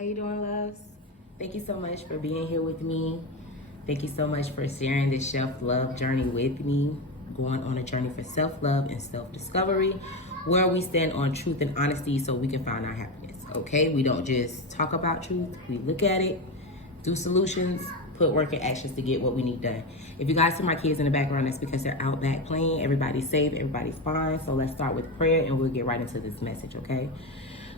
How you doing, loves? Thank you so much for being here with me. Thank you so much for sharing this self-love journey with me, going on a journey for self-love and self-discovery, where we stand on truth and honesty so we can find our happiness, okay? We don't just talk about truth, we look at it, do solutions, put work and actions to get what we need done. If you guys see my kids in the background, that's because they're out back playing. Everybody's safe, everybody's fine. So let's start with prayer and we'll get right into this message, okay?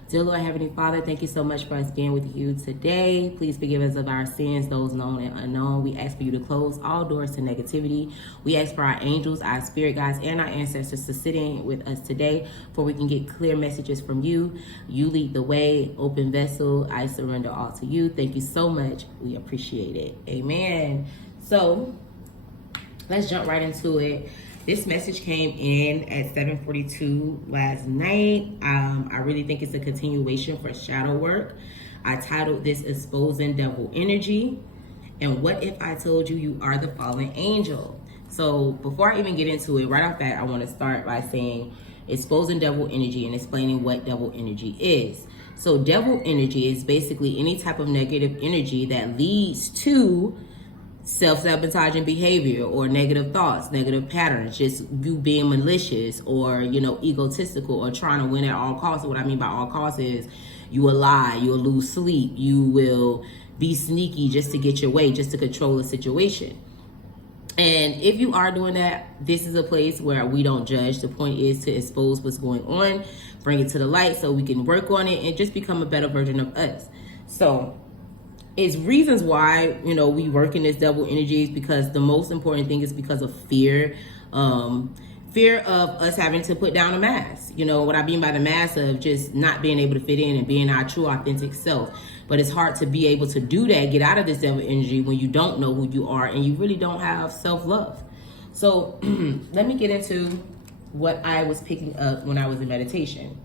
Dear Lord, Heavenly Father, thank you so much for us being with you today. Please forgive us of our sins, those known and unknown. We ask for you to close all doors to negativity. We ask for our angels, our spirit guides, and our ancestors to sit in with us today for we can get clear messages from you. You lead the way, open vessel. I surrender all to you. Thank you so much. We appreciate it. Amen. So let's jump right into it. This message came in at 7:42 last night. I really think it's a continuation for shadow work. I titled this Exposing Devil Energy. And what if I told you you are the fallen angel? So before I even get into it, right off that, I want to start by saying exposing devil energy and explaining what devil energy is. So devil energy is basically any type of negative energy that leads to self-sabotaging behavior or negative thoughts, negative patterns, just you being malicious or, egotistical or trying to win at all costs. What I mean by all costs is you will lie, you'll lose sleep, you will be sneaky just to get your way, just to control the situation. And if you are doing that, this is a place where we don't judge. The point is to expose what's going on, bring it to the light so we can work on it and just become a better version of us. So it's reasons why, we work in this devil energies, because the most important thing is because of fear. Fear of us having to put down a mask. What I mean by the mask of just not being able to fit in and being our true authentic self. But it's hard to be able to do that, get out of this devil energy when you don't know who you are and you really don't have self-love. So let me get into what I was picking up when I was in meditation.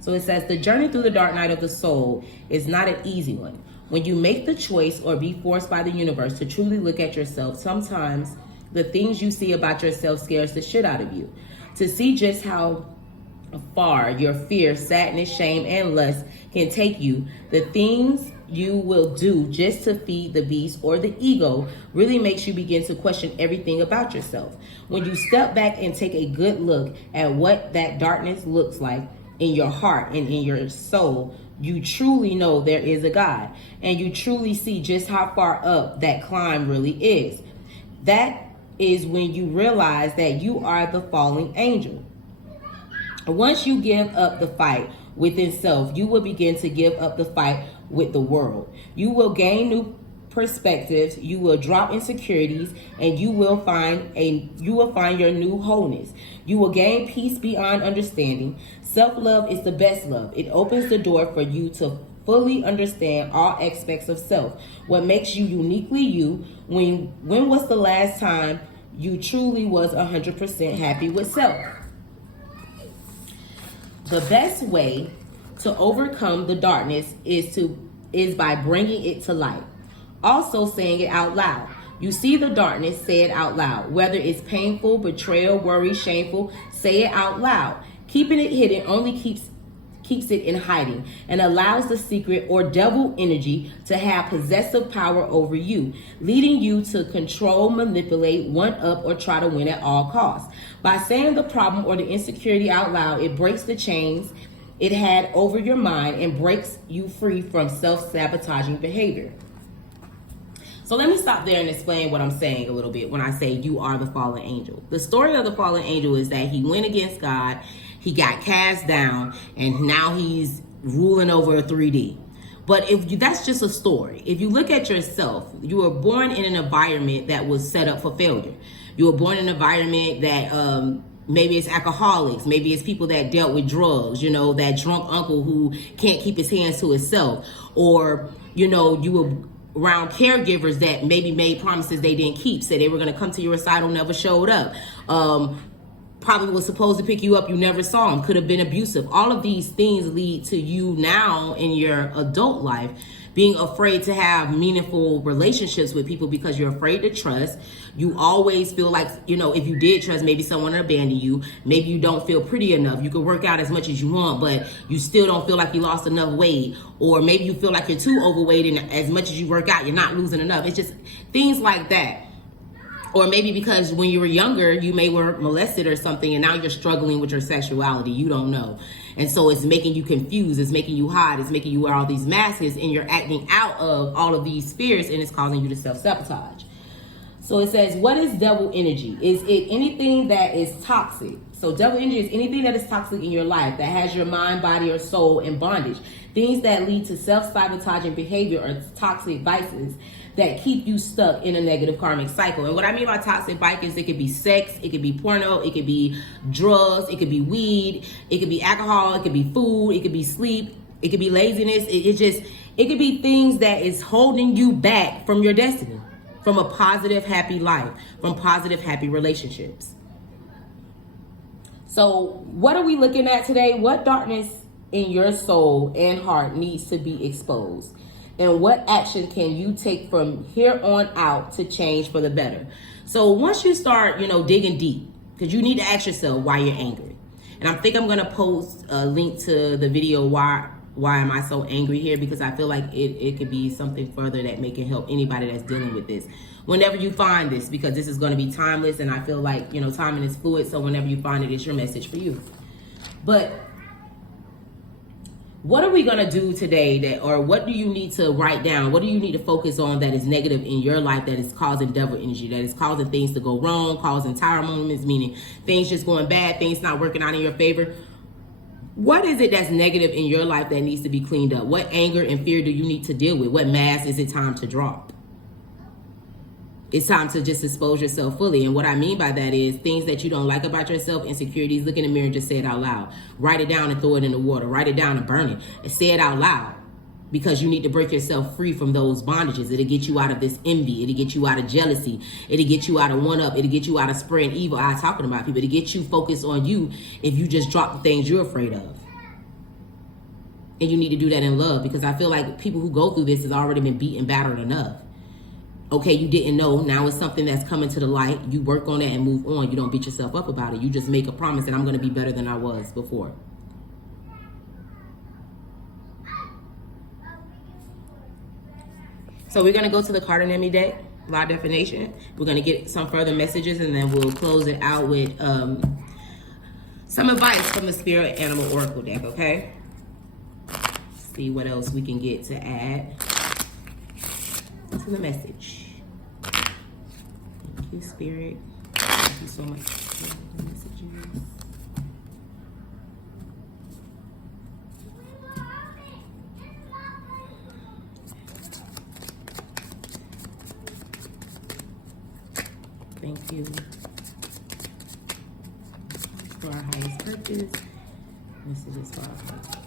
So it says, the journey through the dark night of the soul is not an easy one. When you make the choice or be forced by the universe to truly look at yourself, sometimes the things you see about yourself scares the shit out of you. To see just how far your fear, sadness, shame, and lust can take you, the things you will do just to feed the beast or the ego really makes you begin to question everything about yourself. When you step back and take a good look at what that darkness looks like in your heart and in your soul, you truly know there is a God, and you truly see just how far up that climb really is. That is when you realize that you are the fallen angel. Once you give up the fight within self, you will begin to give up the fight with the world. You will gain new perspectives, you will drop insecurities, and you will find your new wholeness. You will gain peace beyond understanding. Self-love is the best love. It opens the door for you to fully understand all aspects of self. What makes you uniquely you. When was the last time you truly was 100% happy with self? The best way to overcome the darkness is by bringing it to light. Also saying it out loud. You see the darkness, say it out loud. Whether it's painful, betrayal, worry, shameful, say it out loud. Keeping it hidden only keeps it in hiding and allows the secret or devil energy to have possessive power over you, leading you to control, manipulate, one up, or try to win at all costs. By saying the problem or the insecurity out loud, it breaks the chains it had over your mind and breaks you free from self-sabotaging behavior. So let me stop there and explain what I'm saying a little bit when I say you are the fallen angel. The story of the fallen angel is that he went against God, he got cast down, and now he's ruling over a 3D. But that's just a story. If you look at yourself, you were born in an environment that was set up for failure. You were born in an environment that maybe it's alcoholics, maybe it's people that dealt with drugs, that drunk uncle who can't keep his hands to himself, or you were around caregivers that maybe made promises they didn't keep, said they were going to come to your recital, never showed up, probably was supposed to pick you up, you never saw them, could have been abusive. All of these things lead to you now in your adult life being afraid to have meaningful relationships with people because you're afraid to trust. You always feel like, you know, if you did trust, maybe someone would abandon you. Maybe you don't feel pretty enough. You can work out as much as you want, but you still don't feel like you lost enough weight. Or maybe you feel like you're too overweight, and as much as you work out, you're not losing enough. It's just things like that. Or maybe because when you were younger, you may were molested or something, and now you're struggling with your sexuality. You don't know. And so it's making you confused. It's making you hide. It's making you wear all these masks, and you're acting out of all of these fears, and it's causing you to self-sabotage. So it says, what is devil energy? Is it anything that is toxic? So devil energy is anything that is toxic in your life, that has your mind, body, or soul in bondage. Things that lead to self-sabotaging behavior or toxic vices that keep you stuck in a negative karmic cycle. And what I mean by toxic vices, it could be sex, it could be porno, it could be drugs, it could be weed, it could be alcohol, it could be food, it could be sleep, it could be laziness. It could be things that is holding you back from your destiny, from a positive, happy life, from positive, happy relationships. So what are we looking at today? What darkness in your soul and heart needs to be exposed? And what action can you take from here on out to change for the better? So once you start, digging deep, because you need to ask yourself why you're angry. And I think I'm going to post a link to the video, why am I so angry here? Because I feel like it could be something further that may can help anybody that's dealing with this. Whenever you find this, because this is going to be timeless, and I feel like, timing is fluid. So whenever you find it, it's your message for you. But what are we going to do today or what do you need to write down? What do you need to focus on that is negative in your life, that is causing devil energy, that is causing things to go wrong, causing tower moments, meaning things just going bad, things not working out in your favor? What is it that's negative in your life that needs to be cleaned up? What anger and fear do you need to deal with? What mask is it time to drop? It's time to just expose yourself fully. And what I mean by that is things that you don't like about yourself, insecurities, look in the mirror and just say it out loud. Write it down and throw it in the water. Write it down and burn it. And say it out loud, because you need to break yourself free from those bondages. It'll get you out of this envy. It'll get you out of jealousy. It'll get you out of one-up. It'll get you out of spreading evil eye talking about people. It'll get you focused on you if you just drop the things you're afraid of. And you need to do that in love, because I feel like people who go through this has already been beaten, battered enough. Okay, you didn't know. Now it's something that's coming to the light. You work on that and move on. You don't beat yourself up about it. You just make a promise that I'm going to be better than I was before. So we're going to go to the cartomancy deck, law definition. We're going to get some further messages, and then we'll close it out with some advice from the Spirit Animal Oracle deck, okay? See what else we can get to add to the message. Thank you, Spirit. Thank you so much for the messages. Thank you for our highest purpose. Messages for our highest purpose.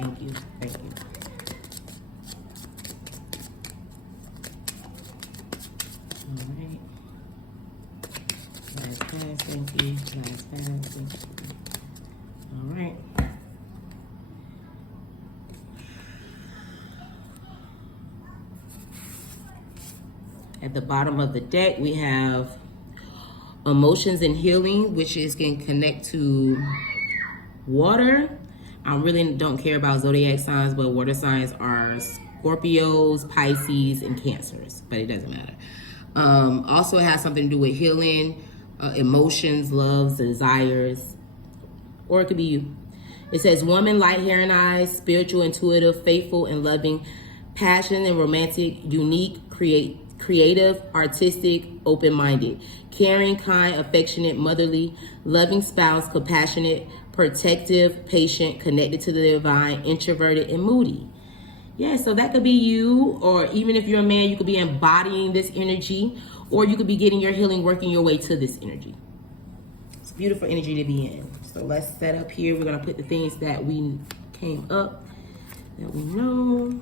Thank you. Thank you. All right. Last pass, thank you. Last pass, thank you. All right. At the bottom of the deck, we have emotions and healing, which is going to connect to water. I really don't care about zodiac signs, but water signs are Scorpios, Pisces, and Cancers, but it doesn't matter. Also, it has something to do with healing, emotions, loves, desires, or it could be you. It says woman, light hair and eyes, spiritual, intuitive, faithful, and loving, passionate and romantic, unique, creative, artistic, open-minded, caring, kind, affectionate, motherly, loving spouse, compassionate, protective, patient, connected to the divine, introverted, and moody. Yeah, so that could be you, or even if you're a man, you could be embodying this energy, or you could be getting your healing, working your way to this energy. It's beautiful energy to be in. So let's set up here. We're going to put the things that we came up, that we know.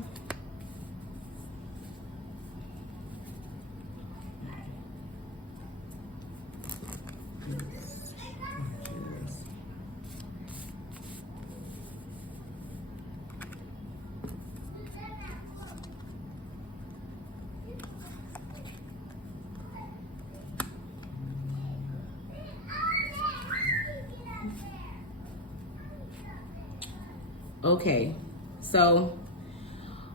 Okay, so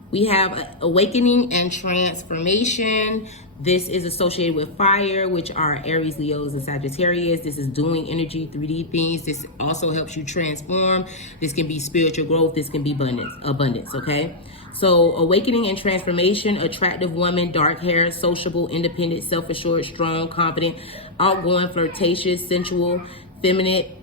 we have awakening and transformation. This is associated with fire, which are Aries, Leos, and Sagittarius. This is doing energy, 3D things. This also helps you transform. This can be spiritual growth. This can be abundance, okay? So awakening and transformation, attractive woman, dark hair, sociable, independent, self-assured, strong, confident, outgoing, flirtatious, sensual, feminine,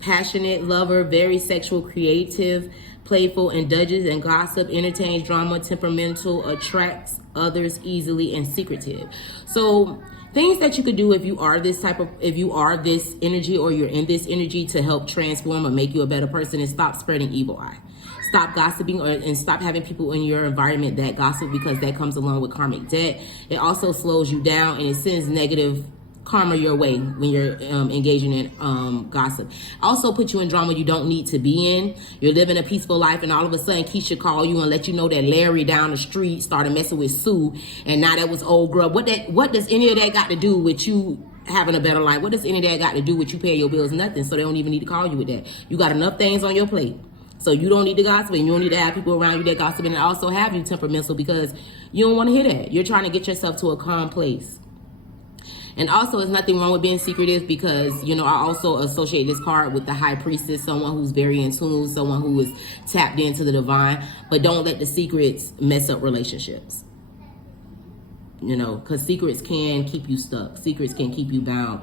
passionate, lover, very sexual, creative, playful, indulges and gossip, entertains, drama, temperamental, attracts others easily, and secretive. So things that you could do if you are this energy, or you're in this energy, to help transform or make you a better person, is stop spreading evil eye. Stop gossiping, and stop having people in your environment that gossip, because that comes along with karmic debt. It also slows you down, and it sends negative karma your way when you're engaging in gossip. Also put you in drama you don't need to be in. You're living a peaceful life, and all of a sudden Keisha call you and let you know that Larry down the street started messing with Sue, and now that was old girl. What does any of that got to do with you having a better life? What does any of that got to do with you paying your bills? Nothing. So they don't even need to call you with that. You got enough things on your plate. So you don't need to gossip, and you don't need to have people around you that gossip, and also have you temperamental, because you don't want to hear that. You're trying to get yourself to a calm place. And also, there's nothing wrong with being secretive, because, you know, I also associate this card with the high priestess, someone who's very in tune, someone who is tapped into the divine. But don't let the secrets mess up relationships. You know, because secrets can keep you stuck. Secrets can keep you bound.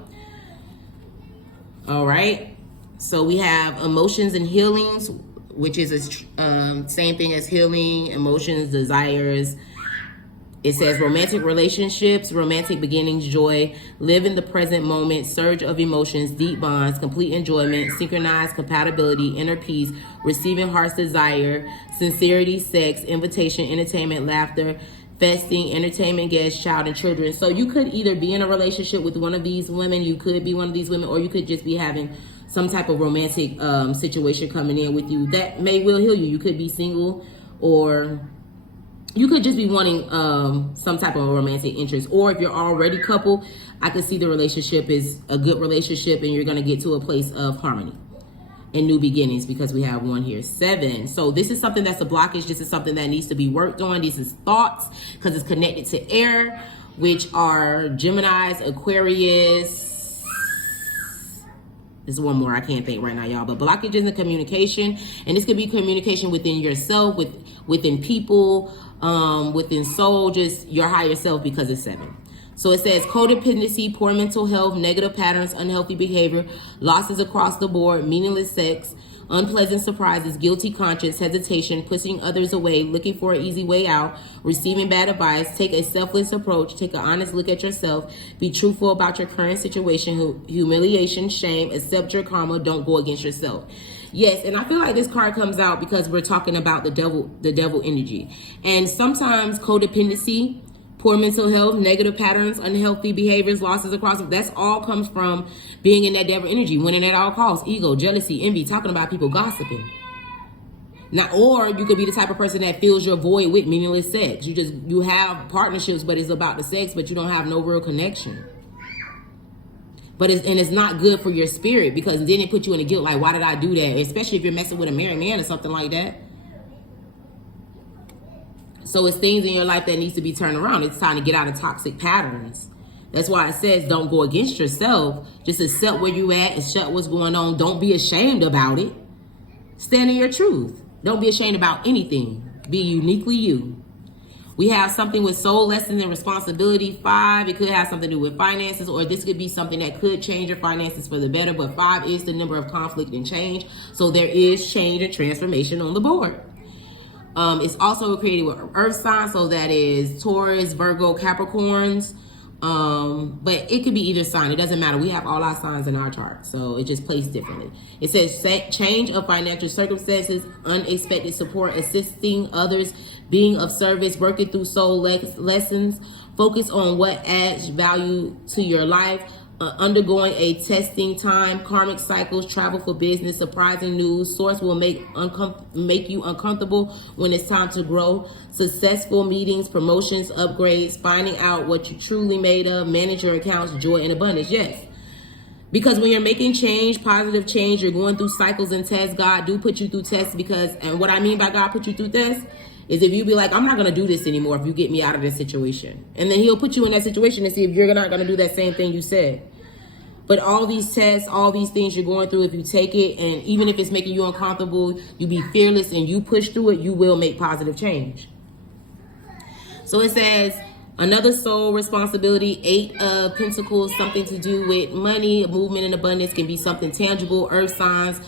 All right. So we have emotions and healings, which is a same thing as healing, emotions, desires. It says romantic relationships, romantic beginnings, joy, live in the present moment, surge of emotions, deep bonds, complete enjoyment, synchronized compatibility, inner peace, receiving heart's desire, sincerity, sex, invitation, entertainment, laughter, festing, entertainment, guests, child, and children. So you could either be in a relationship with one of these women, you could be one of these women, or you could just be having some type of romantic situation coming in with you that may will heal you. You could be single, or you could just be wanting some type of romantic interest. Or if you're already coupled, I could see the relationship is a good relationship, and you're going to get to a place of harmony and new beginnings, because we have 1 here, 7. So this is something that's a blockage. This is something that needs to be worked on. This is thoughts, because it's connected to air, which are Geminis, Aquarius. There's one more I can't think right now, y'all. But blockages in communication, and this could be communication within yourself, within people, within soul, just your higher self, because it's 7. So it says codependency, poor mental health, negative patterns, unhealthy behavior, losses across the board, meaningless sex, unpleasant surprises, guilty conscience, hesitation, pushing others away, looking for an easy way out, receiving bad advice, take a selfless approach, take an honest look at yourself, be truthful about your current situation, humiliation, shame, accept your karma, don't go against yourself. Yes, and I feel like this card comes out because we're talking about the devil energy. And sometimes codependency, poor mental health, negative patterns, unhealthy behaviors, losses across, that's all comes from being in that devil energy, winning at all costs, ego, jealousy, envy, talking about people, gossiping. Now, or you could be the type of person that fills your void with meaningless sex. You have partnerships, but it's about the sex, but you don't have no real connection. But it's not good for your spirit, because then it puts you in a guilt, like, why did I do that? Especially if you're messing with a married man or something like that. So it's things in your life that needs to be turned around. It's time to get out of toxic patterns. That's why it says don't go against yourself. Just accept where you at, accept what's going on. Don't be ashamed about it. Stand in your truth. Don't be ashamed about anything. Be uniquely you. We have something with soul lessons and responsibility, 5. It could have something to do with finances, or this could be something that could change your finances for the better. But 5 is the number of conflict and change. So there is change and transformation on the board. It's also created with earth signs, so that is Taurus, Virgo, Capricorns. But it could be either sign. It doesn't matter. We have all our signs in our chart, so it just placed differently. It says change of financial circumstances, unexpected support, assisting others, being of service, working through soul lessons, focus on what adds value to your life, undergoing a testing time, karmic cycles, travel for business, surprising news, source will make you uncomfortable when it's time to grow, successful meetings, promotions, upgrades, finding out what you're truly made of, manage your accounts, joy and abundance. Yes, Because when you're making change, positive change, you're going through cycles and tests. God do put you through tests because, and what I mean by God put you through tests is if you be like, I'm not going to do this anymore if you get me out of this situation. And then he'll put you in that situation to see if you're not going to do that same thing you said. But all these tests, all these things you're going through, if you take it, and even if it's making you uncomfortable, you be fearless and you push through it, you will make positive change. So it says, another soul responsibility, 8 of Pentacles, something to do with money, movement and abundance, can be something tangible, earth signs,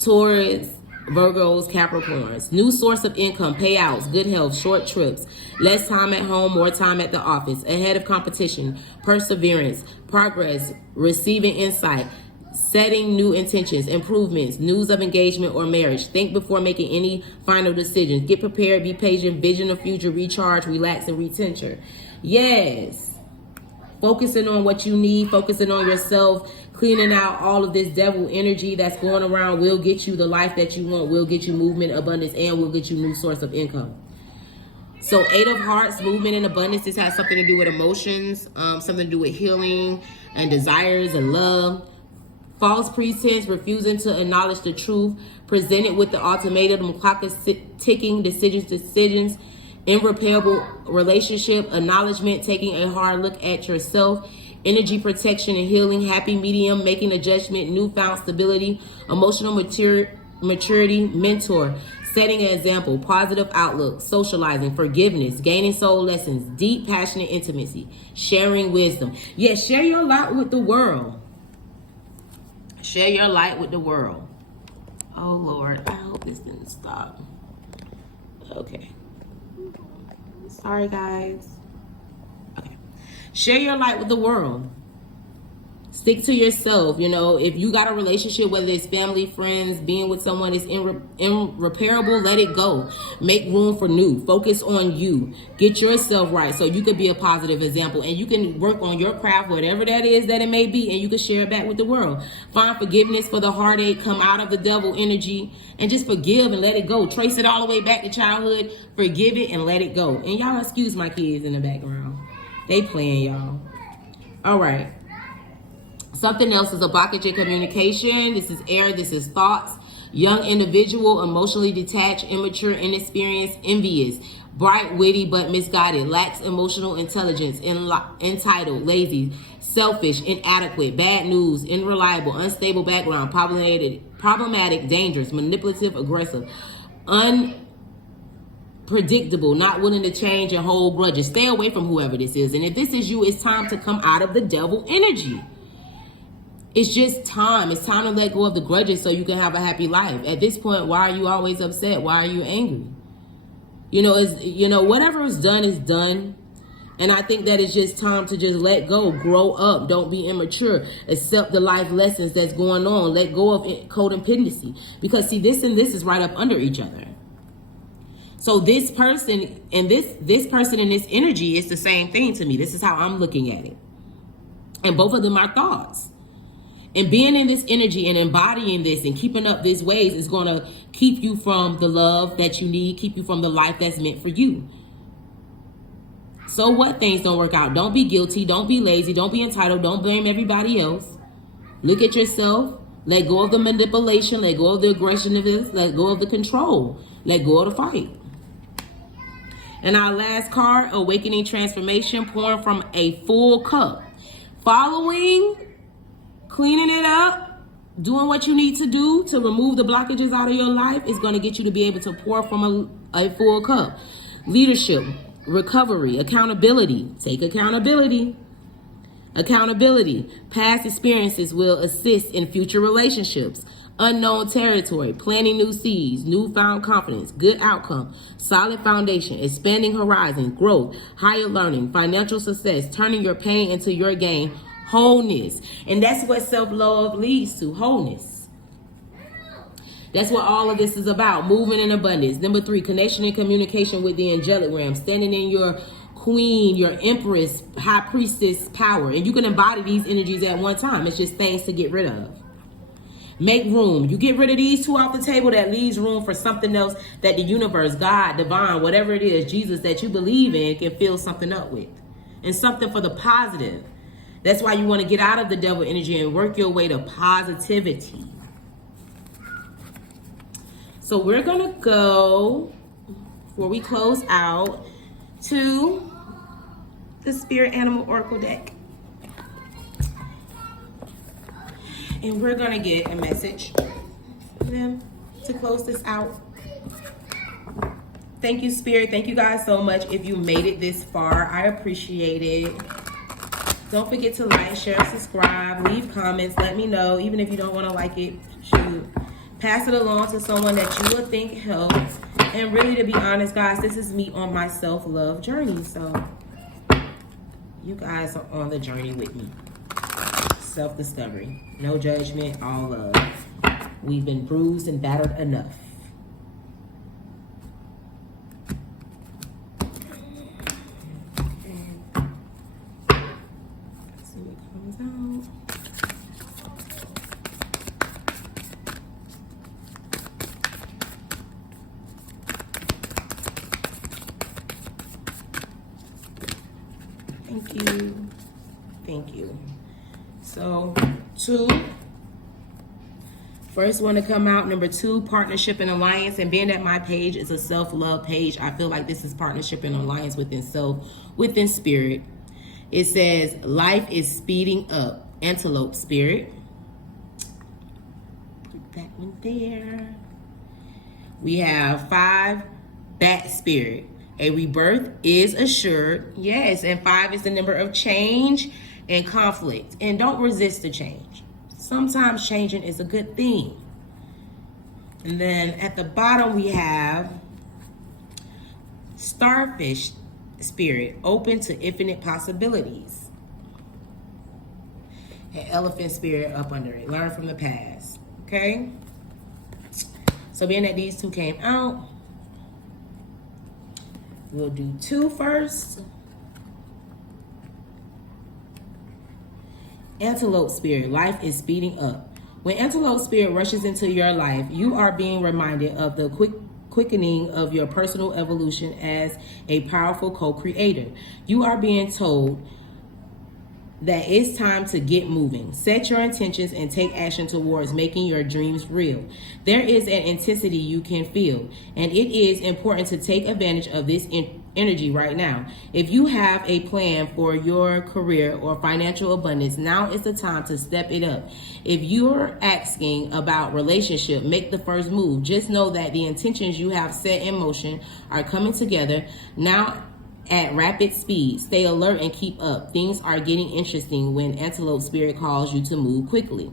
Taurus, Virgos, Capricorns. New source of income, payouts, good health, short trips, less time at home, more time at the office, ahead of competition, perseverance, progress, receiving insight, setting new intentions, improvements, news of engagement or marriage. Think before making any final decisions. Get prepared, be patient, vision of future, recharge, relax, and retention. Yes. Focusing on what you need, focusing on yourself, cleaning out all of this devil energy that's going around will get you the life that you want, will get you movement, abundance, and will get you new source of income. So 8 of Hearts, movement and abundance. This has something to do with emotions, something to do with healing and desires and love. False pretense, refusing to acknowledge the truth, presented with the ultimatum, clock is ticking, decisions, irreparable relationship, acknowledgement, taking a hard look at yourself, energy protection and healing, happy medium, making a judgment, newfound stability, emotional maturity, mentor, setting an example, positive outlook, socializing, forgiveness, gaining soul lessons, deep, passionate intimacy, sharing wisdom. Yes, share your light with the world. Share your light with the world. Oh, Lord, I hope this didn't stop. Okay. Sorry, guys. Okay. Share your light with the world. Stick to yourself. You know, if you got a relationship, whether it's family, friends, being with someone that's irreparable, let it go. Make room for new. Focus on you. Get yourself right so you could be a positive example. And you can work on your craft, whatever that is that it may be, and you can share it back with the world. Find forgiveness for the heartache. Come out of the devil energy and just forgive and let it go. Trace it all the way back to childhood. Forgive it and let it go. And y'all excuse my kids in the background. They playing, y'all. All right. Something else is a blockage of communication. This is air. This is thoughts. Young individual, emotionally detached, immature, inexperienced, envious, bright, witty, but misguided, lacks emotional intelligence, entitled, lazy, selfish, inadequate, bad news, unreliable, unstable background, problematic, dangerous, manipulative, aggressive, unpredictable, not willing to change and hold grudges. Stay away from whoever this is. And if this is you, it's time to come out of the devil energy. It's just time. It's time to let go of the grudges so you can have a happy life. At this point, why are you always upset? Why are you angry? Whatever is done is done. And I think that it's just time to just let go, grow up. Don't be immature. Accept the life lessons that's going on. Let go of codependency. Because see, this and this is right up under each other. So this person and this person and this energy is the same thing to me. This is how I'm looking at it. And both of them are thoughts. And being in this energy and embodying this and keeping up these ways is going to keep you from the love that you need, keep you from the life that's meant for you. So what things don't work out? Don't be guilty. Don't be lazy. Don't be entitled. Don't blame everybody else. Look at yourself. Let go of the manipulation. Let go of the aggressiveness. Let go of the control. Let go of the fight. And our last card, Awakening Transformation, pouring from a full cup. Following, cleaning it up, doing what you need to do to remove the blockages out of your life is going to get you to be able to pour from a full cup. Leadership, recovery, accountability. Take accountability. Accountability. Past experiences will assist in future relationships. Unknown territory, planting new seeds, newfound confidence, good outcome, solid foundation, expanding horizon, growth, higher learning, financial success, turning your pain into your gain, wholeness. And that's what self-love leads to, wholeness. That's what all of this is about, moving in abundance. Number 3, connection and communication with the angelic realm, standing in your queen, your empress, high priestess power. And you can embody these energies at one time. It's just things to get rid of. Make room. You get rid of these two off the table, that leaves room for something else that the universe, God, divine, whatever it is, Jesus that you believe in can fill something up with. And something for the positive That's why you want to get out of the devil energy and work your way to positivity. So we're going to go, before we close out, to the Spirit Animal Oracle deck. And we're going to get a message for them to close this out. Thank you, Spirit. Thank you guys so much. If you made it this far, I appreciate it. Don't forget to like, share, subscribe, leave comments. Let me know. Even if you don't want to like it, shoot. Pass it along to someone that you would think helps. And really, to be honest, guys, this is me on my self-love journey. So you guys are on the journey with me. Self-discovery. No judgment, all love. We've been bruised and battered enough. Let's see what comes out. Thank you. Thank you. So, 2. First one to come out, number 2, partnership and alliance. And being that my page is a self-love page, I feel like this is partnership and alliance within self, within spirit. It says, life is speeding up. Antelope Spirit. Put that one there. We have 5, Bat Spirit. A rebirth is assured. Yes, and 5 is the number of change and conflict. And don't resist the change. Sometimes changing is a good thing. And then at the bottom we have Starfish Spirit, open to infinite possibilities. And Elephant Spirit up under it, learn from the past. Okay? So being that these 2 came out, we'll do 2 first. Antelope Spirit, life is speeding up. When Antelope Spirit rushes into your life, you are being reminded of the quickening of your personal evolution as a powerful co-creator. You are being told that it's time to get moving. Set your intentions and take action towards making your dreams real. There is an intensity you can feel, and it is important to take advantage of this energy right now. If you have a plan for your career or financial abundance, now is the time to step it up. If you're asking about relationship, make the first move. Just know that the intentions you have set in motion are coming together now at rapid speed. Stay alert and keep up. Things are getting interesting when Antelope Spirit calls you to move quickly.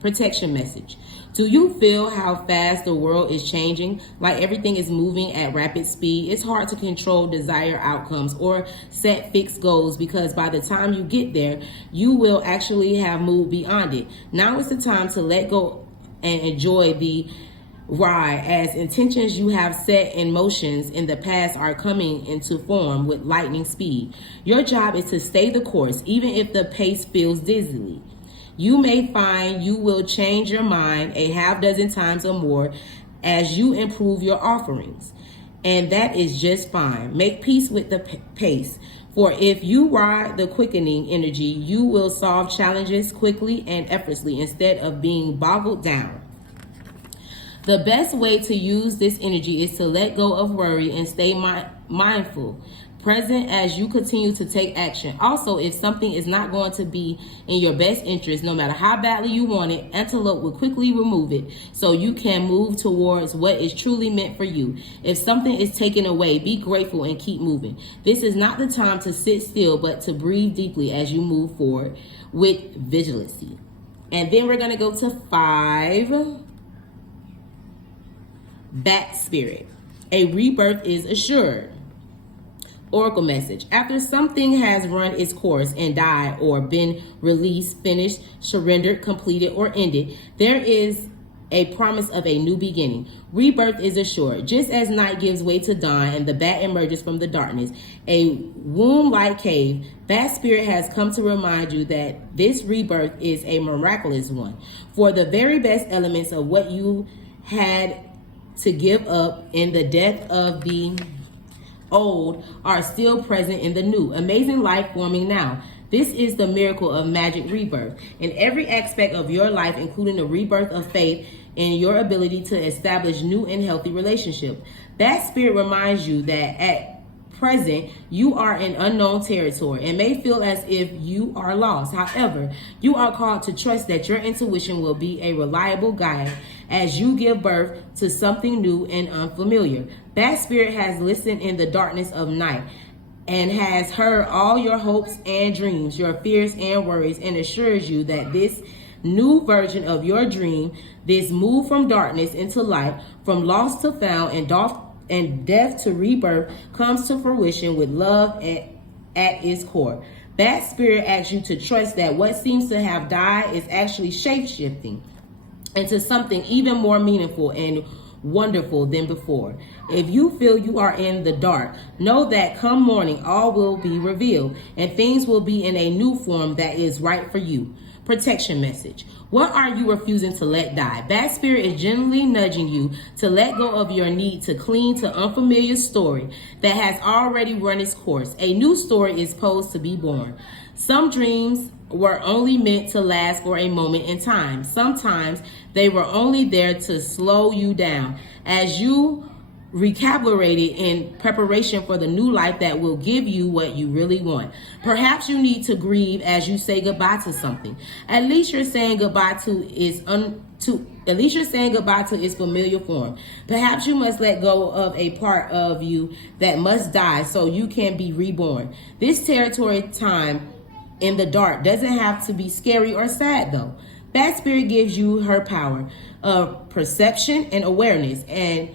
Protection message. Do you feel how fast the world is changing? Like everything is moving at rapid speed. It's hard to control desired outcomes or set fixed goals because by the time you get there, you will actually have moved beyond it. Now is the time to let go and enjoy the ride as intentions you have set in motions in the past are coming into form with lightning speed. Your job is to stay the course, even if the pace feels dizzily. You may find you will change your mind a half dozen times or more as you improve your offerings. And that is just fine. Make peace with the pace. For if you ride the quickening energy, you will solve challenges quickly and effortlessly instead of being boggled down. The best way to use this energy is to let go of worry and stay mindful, present as you continue to take action. Also, if something is not going to be in your best interest, no matter how badly you want it, Antelope will quickly remove it so you can move towards what is truly meant for you. If something is taken away, be grateful and keep moving. This is not the time to sit still, but to breathe deeply as you move forward with vigilancy. And then we're going to go to 5. Bat Spirit. A rebirth is assured. Oracle message. After something has run its course and died or been released, finished, surrendered, completed, or ended, there is a promise of a new beginning. Rebirth is assured. Just as night gives way to dawn and the bat emerges from the darkness, a womb-like cave, Bat Spirit has come to remind you that this rebirth is a miraculous one. For the very best elements of what you had to give up in the death of the old are still present in the new. Amazing life forming now. This is the miracle of magic rebirth. In every aspect of your life, including the rebirth of faith and your ability to establish new and healthy relationships. That spirit reminds you that at present, you are in unknown territory and may feel as if you are lost. However, you are called to trust that your intuition will be a reliable guide as you give birth to something new and unfamiliar. That spirit has listened in the darkness of night and has heard all your hopes and dreams, your fears and worries, and assures you that this new version of your dream, this move from darkness into light, from lost to found, and death to rebirth, comes to fruition with love at its core. That spirit asks you to trust that what seems to have died is actually shape-shifting into something even more meaningful and wonderful than before. If you feel you are in the dark, know that come morning all will be revealed and things will be in a new form that is right for you. Protection message. What are you refusing to let die? That spirit is gently nudging you to let go of your need to cling to unfamiliar story that has already run its course. A new story is posed to be born. Some dreams were only meant to last for a moment in time. Sometimes they were only there to slow you down as you recalibrated in preparation for the new life that will give you what you really want. Perhaps you need to grieve as you say goodbye to something. At least you're saying goodbye to its familiar form. Perhaps you must let go of a part of you that must die so you can be reborn. This territory time in the dark doesn't have to be scary or sad though. That spirit gives you her power of perception and awareness, and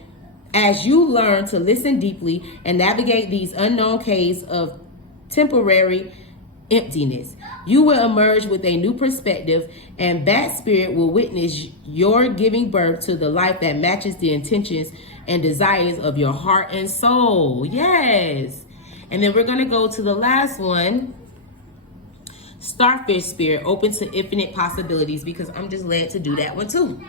as you learn to listen deeply and navigate these unknown caves of temporary emptiness, you will emerge with a new perspective, and that spirit will witness your giving birth to the life that matches the intentions and desires of your heart and soul. Yes. And then we're going to go to the last one. Starfish Spirit, open to infinite possibilities, because I'm just led to do that one too.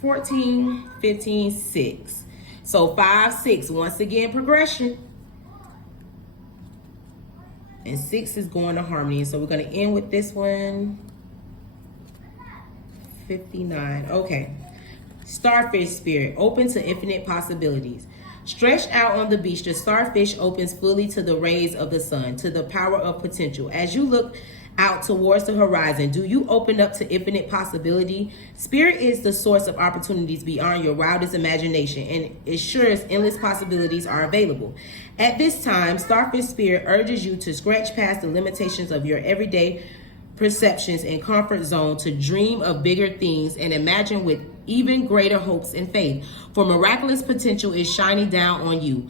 14, 15, 6. So 5, 6, once again, progression. And 6 is going to harmony. So we're going to end with this one. 59. Okay. Starfish Spirit, open to infinite possibilities. Stretched out on the beach, the starfish opens fully to the rays of the sun, to the power of potential. As you look out towards the horizon, do you open up to infinite possibility? Spirit is the source of opportunities beyond your wildest imagination and ensures endless possibilities are available. At this time, Starfish Spirit urges you to scratch past the limitations of your everyday perceptions and comfort zone to dream of bigger things and imagine with even greater hopes and faith, for miraculous potential is shining down on you.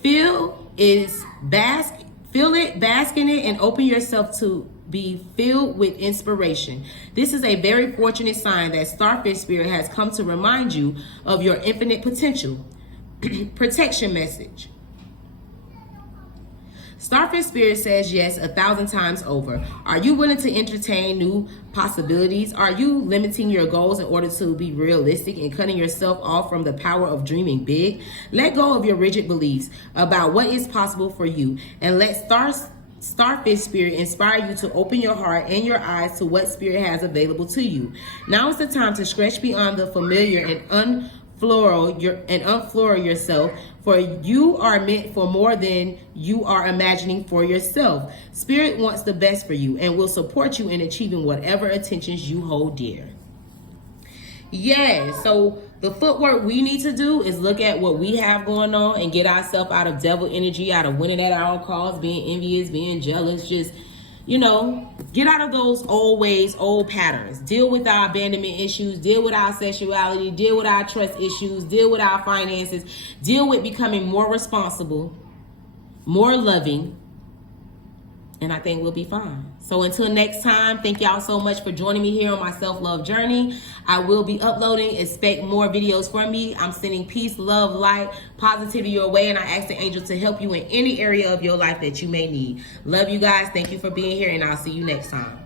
Feel it, bask in it, and open yourself to be filled with inspiration. This is a very fortunate sign that Starfish Spirit has come to remind you of your infinite potential. Protection message. Starfish Spirit says yes 1,000 times over. Are you willing to entertain new possibilities? Are you limiting your goals in order to be realistic and cutting yourself off from the power of dreaming big? Let go of your rigid beliefs about what is possible for you, and let Starfish Spirit inspire you to open your heart and your eyes to what Spirit has available to you. Now is the time to stretch beyond the familiar and unfloor yourself, for you are meant for more than you are imagining for yourself. Spirit wants the best for you and will support you in achieving whatever intentions you hold dear. Yes, so the footwork we need to do is look at what we have going on and get ourselves out of devil energy, out of winning at all costs, being envious, being jealous, just, get out of those old ways, old patterns. Deal with our abandonment issues, deal with our sexuality, deal with our trust issues, deal with our finances, deal with becoming more responsible, more loving, and I think we'll be fine. So until next time, thank y'all so much for joining me here on my self-love journey. I will be uploading. Expect more videos from me. I'm sending peace, love, light, positivity your way, and I ask the angels to help you in any area of your life that you may need. Love you guys. Thank you for being here, and I'll see you next time.